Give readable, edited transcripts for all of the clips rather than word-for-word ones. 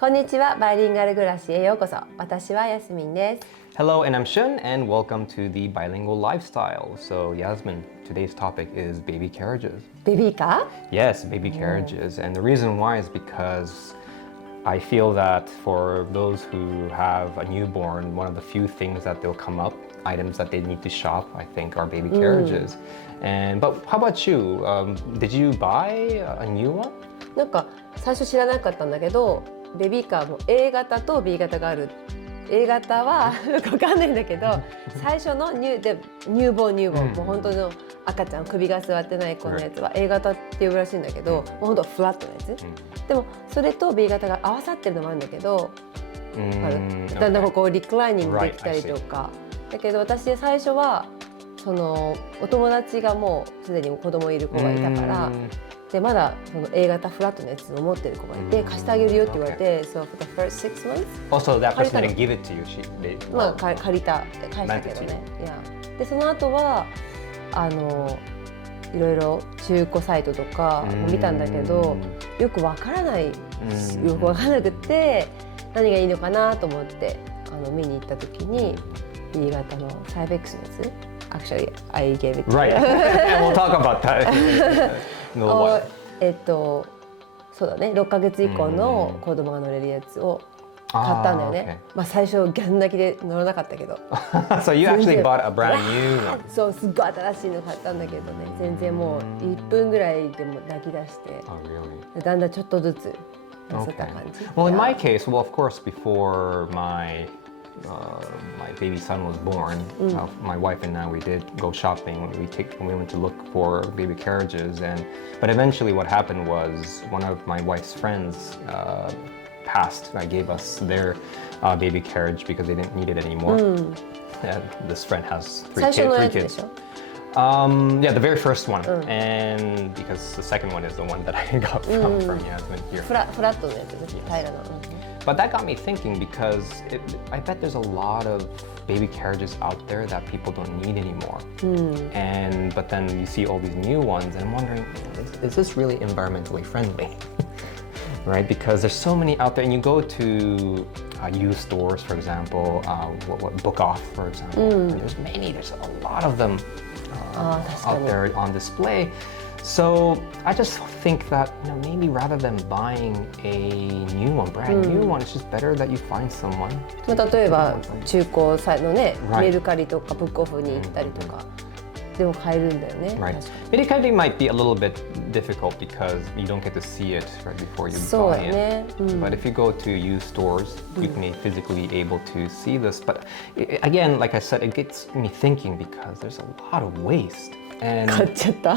こんにちは、バイリンガルぐらしへようこそ。私はヤスミンです。Hello, and I'm Shun, and welcome to the bilingual lifestyle. So, Yasmin, today's topic is baby carriages. ベビーカー Yes, baby carriages. And the reason why is because I feel that for those who have a newborn, one of the few things that they'll come up, items that they need to shop, I think, are baby carriages. But how about you? Did you buy a new one? なんか最初知らなかったんだけど、ベビーカーも A 型と B 型がある。A 型は分かんないんだけど、最初の乳房、もう本当の赤ちゃん、首が座ってない子のやつは A 型って呼ぶらしいんだけど、もう本当フラットなやつ。でもそれと B 型が合わさってるのもあるんだけど、だんだんこうリクライニングできたりとか。だけど私最初はそのお友達がもうすでに子供いる子がいたから。でまだその A 型フラットのやつを持ってる子がいて、貸してあげるよって言われて、So for the first 6 months? Also, that person didn't give it to you. まあ借りた、返したけどね。でその後はいろいろ中古サイトとか見たんだけど、よくわからなくて何がいいのかなと思って見に行った時に B 型のサイベックスのやつ。Actually, I gave it to Right. And we'll talk about that. そうだね、6ヶ月以降の子供が乗れるやつを買ったんだよね。まあ最初ギャン泣きで乗らなかったけど。So you actually bought a brand new one. そう、すっごい新しいの買ったんだけどね、全然もう1分ぐらいでも泣き出して、だんだんちょっとずつ痩せた感じ。Well, in my case, well, of course, before my baby son was born, my wife and I, we did go shopping. We went to look for baby carriages, but eventually what happened was one of my wife's friends passed. Gave us their baby carriage because they didn't need it anymore. This friend has three kids. Yeah, the very first one, and because the second one is the one that I got from Yasmin here. フラットのやつですね、平らな。But that got me thinking because I bet there's a lot of baby carriages out there that people don't need anymore. But then you see all these new ones, and I'm wondering, is this really environmentally friendly? Right? Because there's so many out there, and you go to used stores, for example, Book Off, for example. And there's a lot of them out there on display. So I just think that maybe rather than buying a brand new one, it's just better that you find someone. 例えば中古のね、メルカリとかブックオフに行ったりとかでも買えるんだよね。Right. Merucari might be a little bit difficult because you don't get to see it right before you buy it. But if you go to used stores, you can be physically able to see this. But again, like I said, it gets me thinking because there's a lot of waste. 買っちゃった。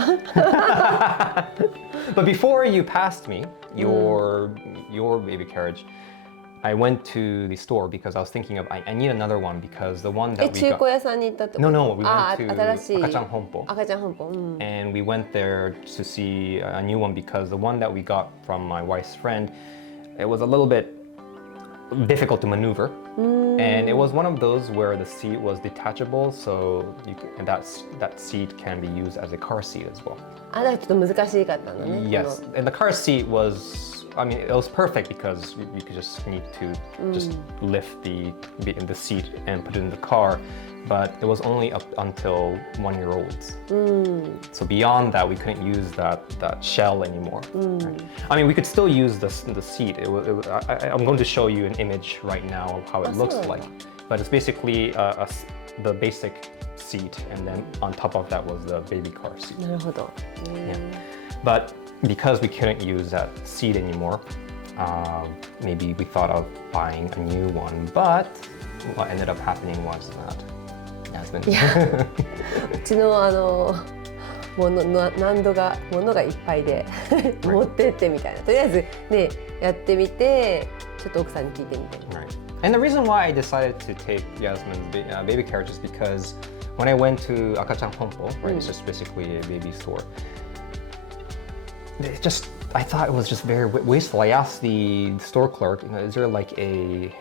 But before you passed me your baby carriage, I went to the store because I was thinking of I need another one because the one that we got. 中古屋さんに行ったってこと？ No, we went to 新しい赤ちゃん本舗。赤ちゃん本舗。And we went there to see a new one because the one that we got from my wife's friend, it was a little bit difficult to maneuver. And it was one of those where the seat was detachable, so that seat can be used as a car seat as well. だからちょっと難しかったのね。Yes, and the car seat was, I mean, it was perfect because you could just need to just lift the seat and put it in the car. But it was only up until 1-year-olds. So beyond that, we couldn't use that shell anymore. Right? I mean, we could still use the seat. I'm going to show you an image right now of how it looks like. But it's basically the basic seat, and then on top of that was the baby car seat. なるほど。Yeah. But because we couldn't use that seat anymore, maybe we thought of buying a new one. But what ended up happening was that. いや、うちの物がいっぱいで持ってってみたいな。とりあえずねやってみて、ちょっと奥さんに聞いてみて。Right. And the reason why I decided to take Yasmin's baby carriage is because when I went to Akachan Honpo, right, it's just basically a baby store. I thought it was just very wasteful. I asked the store clerk, is there like a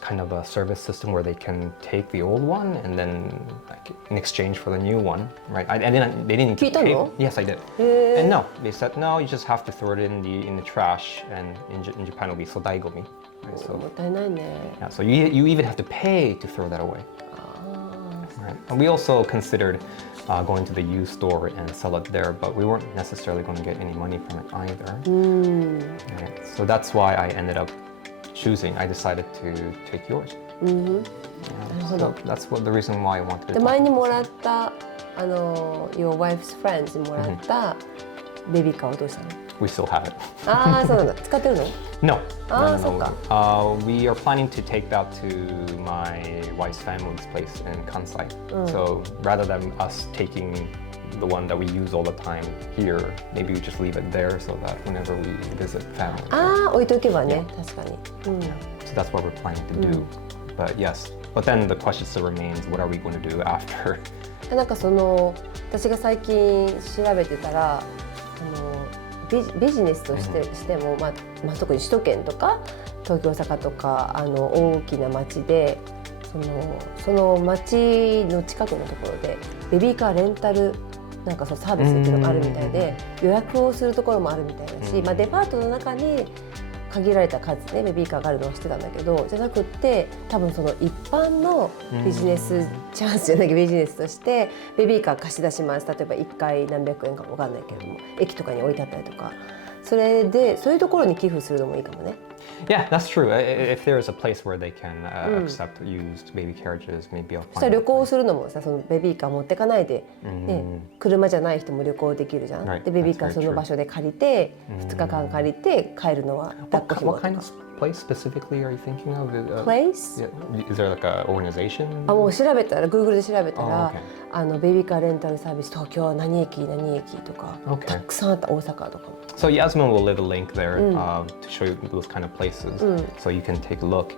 kind of a service system where they can take the old one and then like in exchange for the new one, right? They didn't聞いたの? Yes, I did. And no, they said no. You just have to throw it in the trash, and in Japan it'll be sodaigomi. Right? So もったいないね。 yeah, so you even have to pay to throw that away. Right. And we also considered going to the used store and sell it there, but we weren't necessarily going to get any money from it either. Right. So that's why I ended up I decided to take yours. Yeah, so that's the reason why I wanted to. で前にもらったyour wife's friends にもらったベビーカーをどうしたの? We still have it. ああ、そうなんだ。使ってるの? No. ああ、そっか。We are planning to take that to my wife's family's place in Kansai. So rather than us taking the one that we use all the time here, maybe we just leave it there so that whenever we visit family. ああ、置いておけばね、確かに。So that's what we're planning to do. But yes, but then the question still remains, what are we going to do after? なんか私が最近調べてたら、ビジネスとしても、特に首都圏とか東京大阪とか大きな町でその町の近くのところでベビーカーレンタルなんかサービスっていうのがあるみたいで、予約をするところもあるみたいだし、デパートの中に限られた数ねベビーカーがあるのを知ってたんだけど、じゃなくって多分その一般のビジネスチャンスじゃないけどビジネスとしてベビーカー貸し出します。例えば1回何百円かも分かんないけれども駅とかに置いてあったりとか、それでそういうところに寄付するのもいいかもね。Yeah, that's true. If there is a place where they can accept used baby carriages, maybe I'll find. そしたら旅行するのもさ、そのベビーカー持ってかないで、車じゃない人も旅行できるじゃん。でベビーカーその場所で借りて2日間借りて帰るのは抱っこ紐とか。What kind of place specifically are you thinking of? Place? Is there like an organization? もう調べたら Google で調べたら、ベビーカーレンタルサービス東京何駅とか、たくさんあった。大阪とかも。So Yasmin will leave a link there to show you those kind of places, so you can take a look.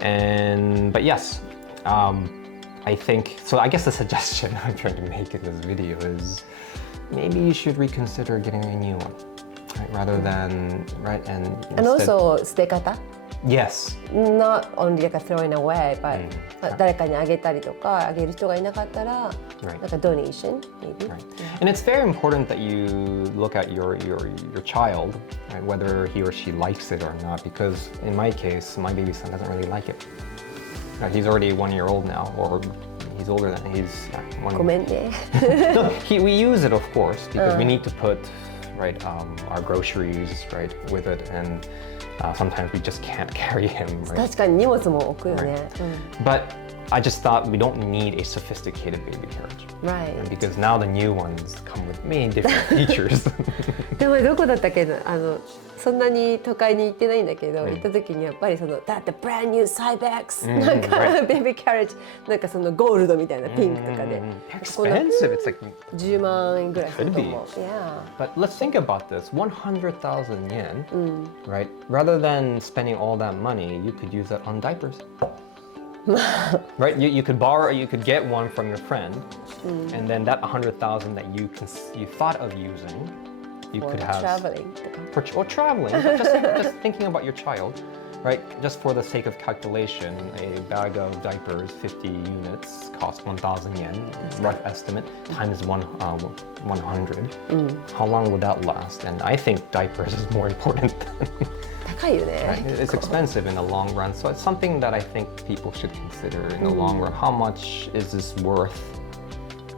But yes, I think so. I guess the suggestion I'm trying to make in this video is maybe you should reconsider getting a new one, right? Rather than and also 捨て方。Yes. Not only like throwing away, but 誰かにあげたりとか、あげる人がいなかったら、なんか donation maybe. Right. And it's very important that you look at your child, right, whether he or she likes it or not. Because in my case, my baby son doesn't really like it. He's already 1 year old now, or he's older than he's one. ごめんね。No, we use it of course because we need to put our groceries with it and. Sometimes we just can't carry him. Right? 確かに荷物も置くよね。But I just thought we don't need a sophisticated baby carriage. Right. Because now the new ones come with many different features. でもどこだったっけそんなに都会に行ってないんだけど、行った時にやっぱりだって brand new Cybex なんかベビーキャリッジなんかゴールドみたいなピンクとかで expensive. It's like 10万円ぐらいすると思う。But let's think about this: 100,000 yen, right? Rather than spending all that money, you could use that on diapers. Right? You could borrow, you could get one from your friend, and then that 100,000 that you thought of using. You could have traveling. Or traveling, but just thinking about your child, right? Just for the sake of calculation, a bag of diapers, 50 units, costs 1,000 yen, rough estimate, times 100. How long would that last? And I think diapers is more important than... 高いよね。It's expensive in the long run, so it's something that I think people should consider in the long run. How much is this worth,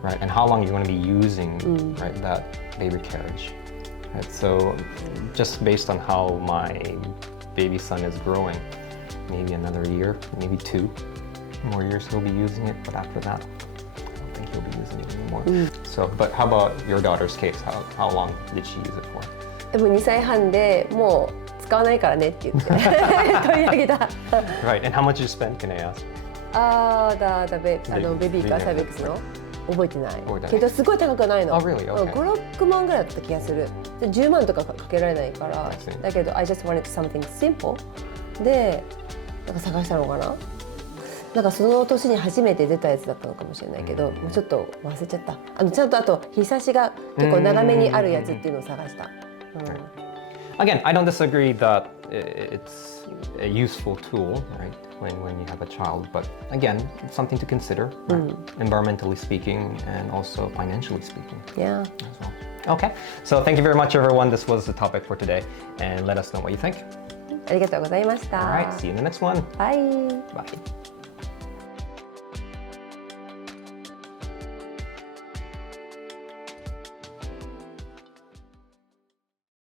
right? And how long are you going to be using, right, that baby carriage? Right, so just based on how my baby son is growing, maybe another year, maybe 2 more years he'll be using it, but after that, I don't think he'll be using it anymore. So, but how about your daughter's case? How long did she use it for? でも2歳半でもう使わないからねって言って取り上げた。Right, and how much did you spend? Can I ask? ベビーカーサービスの覚えてないけどすごい高くないの。Really? Okay. 5、6万ぐらいだった気がする。で10万とかかけられないから。だけど I just wanted something simple でなんか探したのかな。なんかその年に初めて出たやつだったのかもしれないけど、もうちょっと忘れちゃった。ちゃんとあと日差しが結構長めにあるやつっていうのを探した。again, I don't disagree that it's a useful tool, right, when you have a child. But again, it's something to consider, right? Environmentally speaking and also financially speaking. Yeah. As well. Okay, so thank you very much, everyone. This was the topic for today, and let us know what you think. ありがとうございました。All right, see you in the next one. Bye. Bye.